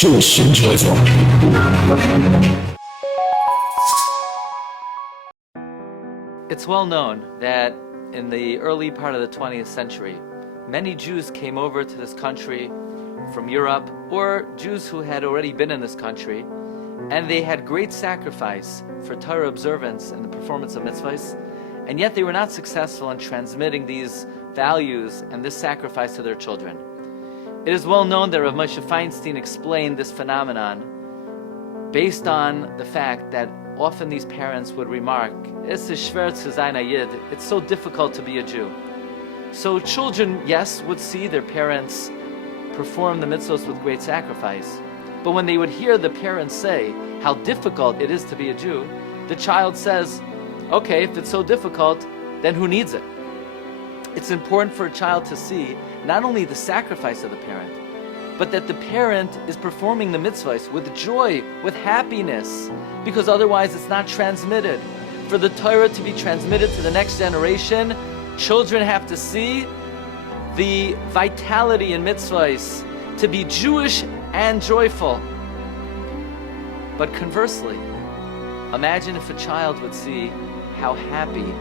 Jewish and joyful. It's well known that in the early part of the 20th century, many Jews came over to this country from Europe, or Jews who had already been in this country, and they had great sacrifice for Torah observance and the performance of mitzvahs, and yet they were not successful in transmitting these values and this sacrifice to their children. It is well known that Rav Moshe Feinstein explained this phenomenon based on the fact that often these parents would remark, it's so difficult to be a Jew. So children, yes, would see their parents perform the mitzvahs with great sacrifice, but when they would hear the parents say how difficult it is to be a Jew, the child says, okay, if it's so difficult, then who needs it? It's important for a child to see not only the sacrifice of the parent, but that the parent is performing the mitzvahs with joy, with happiness, because otherwise it's not transmitted. For the Torah to be transmitted to the next generation, children have to see the vitality in mitzvahs, to be Jewish and joyful. But conversely, imagine if a child would see how happy,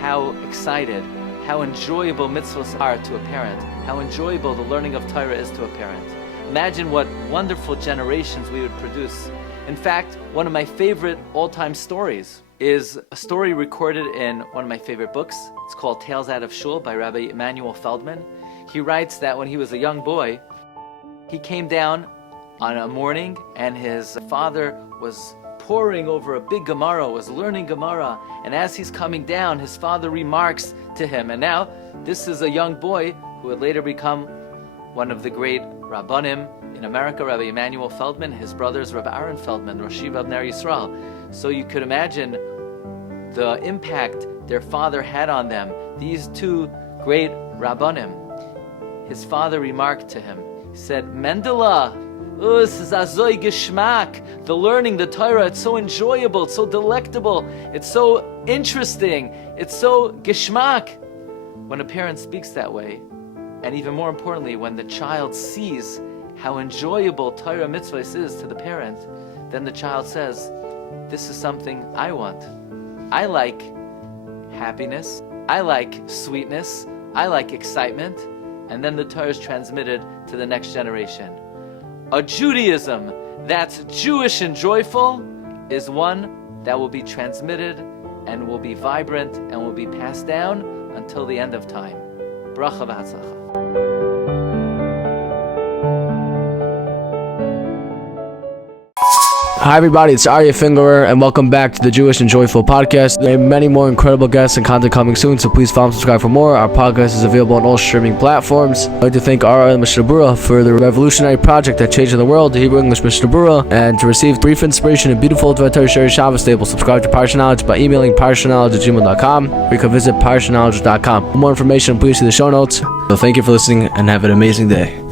how excited, how enjoyable mitzvahs are to a parent, how enjoyable the learning of Torah is to a parent. Imagine what wonderful generations we would produce. In fact, one of my favorite all-time stories is a story recorded in one of my favorite books. It's called Tales Out of Shul by Rabbi Emanuel Feldman. He writes that when he was a young boy, he came down on a morning and his father was poring over a big Gemara, was learning Gemara, and as he's coming down, his father remarks to him, and now this is a young boy who would later become one of the great Rabbanim in America, Rabbi Emanuel Feldman, his brothers Rabbi Aaron Feldman, Rosh Yeshiva of Ner Yisrael. So you could imagine the impact their father had on them, these two great Rabbanim. His father remarked to him, he said, Mendela, this is azoy geschmack. The learning, the Torah, it's so enjoyable, it's so delectable, it's so interesting, it's so geschmack. When a parent speaks that way, and even more importantly, when the child sees how enjoyable Torah mitzvahs is to the parent, then the child says, this is something I want. I like happiness, I like sweetness, I like excitement, and then the Torah is transmitted to the next generation. A Judaism that's Jewish and joyful is one that will be transmitted and will be vibrant and will be passed down until the end of time. Bracha v'hatzlacha. Hi everybody, it's Aryeh Fingerer and welcome back to the Jewish and Joyful podcast. There are many more incredible guests and content coming soon, so please follow and subscribe for more. Our podcast is available on all streaming platforms. I'd like to thank our Mishna Berurah for the revolutionary project that changed the world, the Hebrew English Mishna Berurah, and to receive brief inspiration and beautiful Torah Shari Shabbos stable. Subscribe to Parsha Knowledge by emailing parshanknowledge@gmail.com, or you can visit parshanknowledge.com. For more information, please see the show notes. So thank you for listening and have an amazing day.